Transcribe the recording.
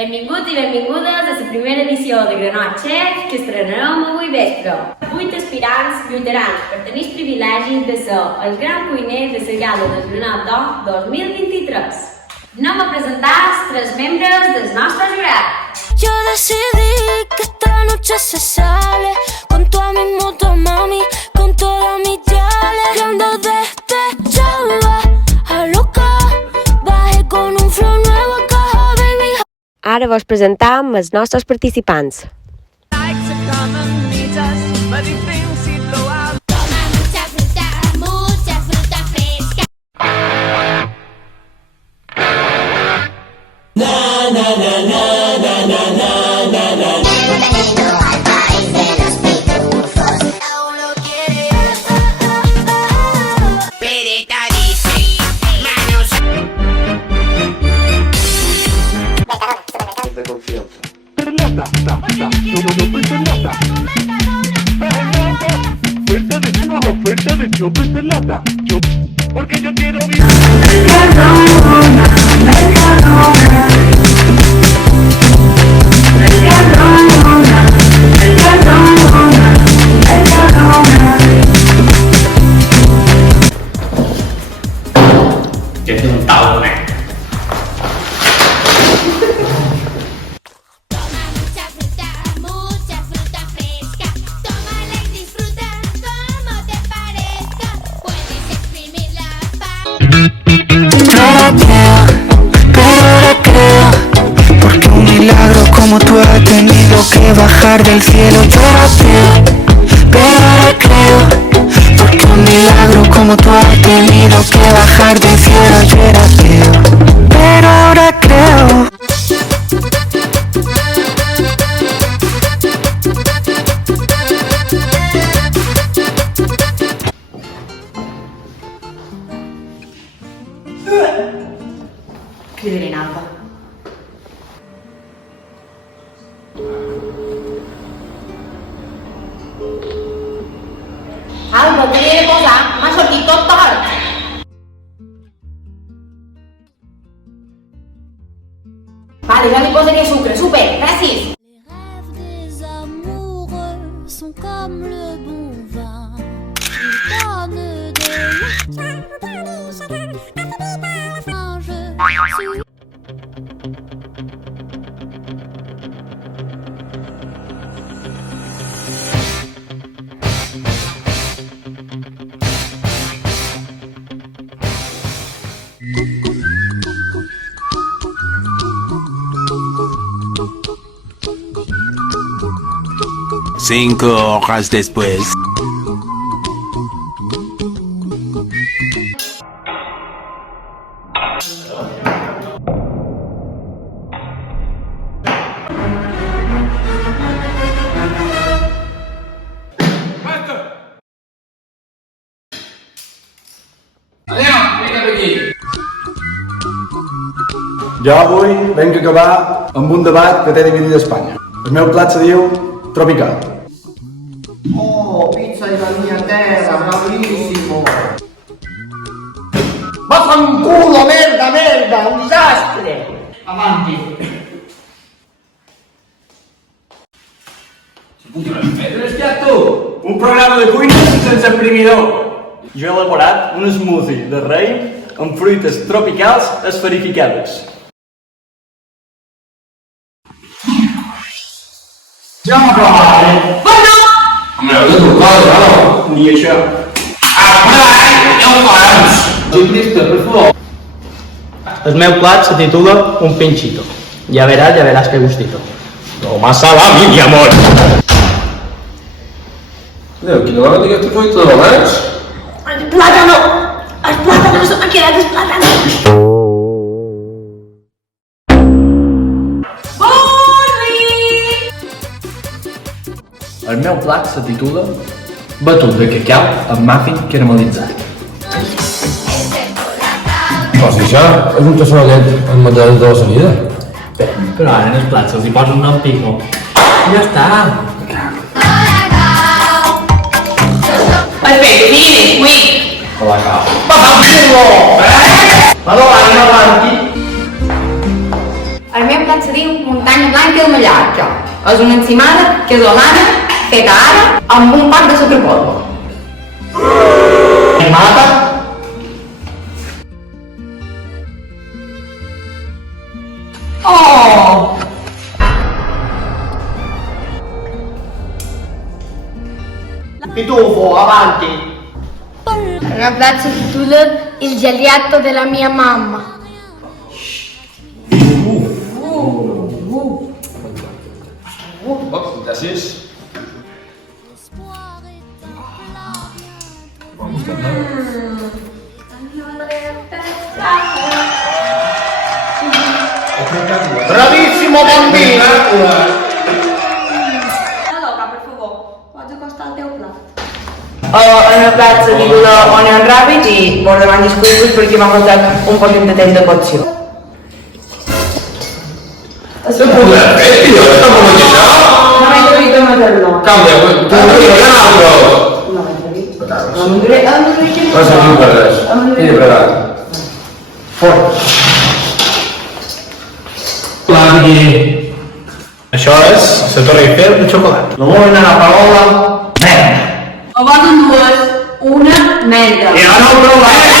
Benvinguts i benvingudes a la primera edició de Granot Xef que estrenarem avui vespre. 8 aspirants lluitaran per tenir els privilegis de ser el gran cuiner de la gala del Granot d'Or 2023. Anem a presentar els 3 membres del nostre jurat. Yo decidí que esta noche se sale con toda mi moto, mami, con toda mi chale. Que ando despechada, a loca, bajé con un flow nuevo a caja, baby. Ara vos presentam els nostres participants. Toma mucha fruta fresca. Aún lo quiere. Pereta dice, manos. De confianza. Oferta de chopes de lata. Porque yo quiero mi... Que es un tabú, Mucha fruta fresca. Tómala y disfruta como te parezca. Puedes exprimirla No la creo, pero la creo. Porque un milagro como tú has tenido que bajar del cielo. Yo la creo, pero la creo. Porque un milagro como tú has tenido que bajar del cielo. Yo la creo, pero ahora creo. Cridaré en alta. Alba, què li he de posar? M'ha sortit tot tort. Vale, ja li posaré sucre, super, gràcies. Les rêves des amoureux sont comme le bon vin. Ils donnent de la... Cinco horas después. Jo avui venc a acabar amb un debat que té dividida Espanya. El meu plat se diu tropical. Oh, pizza della mia terra, bravissimo! Vaffanculo, merda, merda, un disastro! Avanti. Si puti una smettere il piatto! Un programa de cuina sense exprimidor. Jo he elaborat un smoothie de raïm amb fruites tropicals esferificades. Ja m'ha provat! Me l'has de tocar, no? Ni això. El meu plat se titula Un pinchito. Ya verás qué gustito. Toma salami, mi amor. Leo, quina vegada aquesta fruita de l'abans? El plàtano! Els plàtanos! Han quedat els plàtanos! El meu plat se titula Batut de cacau amb muffin caramelitzat. Però si això és un tassó de llet amb matèries de la salida. Però ara en els plats se'ls hi posa un nom pico. Ja està. Perfecte, digues, quick! Hola, cau. El meu plat plat se diu muntanya blanca de Mallorca. És una encimada casolana feta ara amb un poc de sucre polvo. Mata? Oh! Pitufo, avanti. La piazza si titula Il geliatto della mia mamma. Das ist. Bravissimo bambino. Allora, per favore, oggi costa il teu plat. El meu plat se titula Onion Rabbit i vor demà disculpes perquè m'ha faltat un poc de temps de cocció. Se può io sto come già. Non hai capito a meterlo? Cambia, tu non un altro. No, hai capito? Non direi Cosa più per adesso? Vieni preparato. Forte. Platichi. Això és la Torre Eiffel de xocolata. No vuoi una parola? Merda. O voten dues, una merda. E non lo trovare!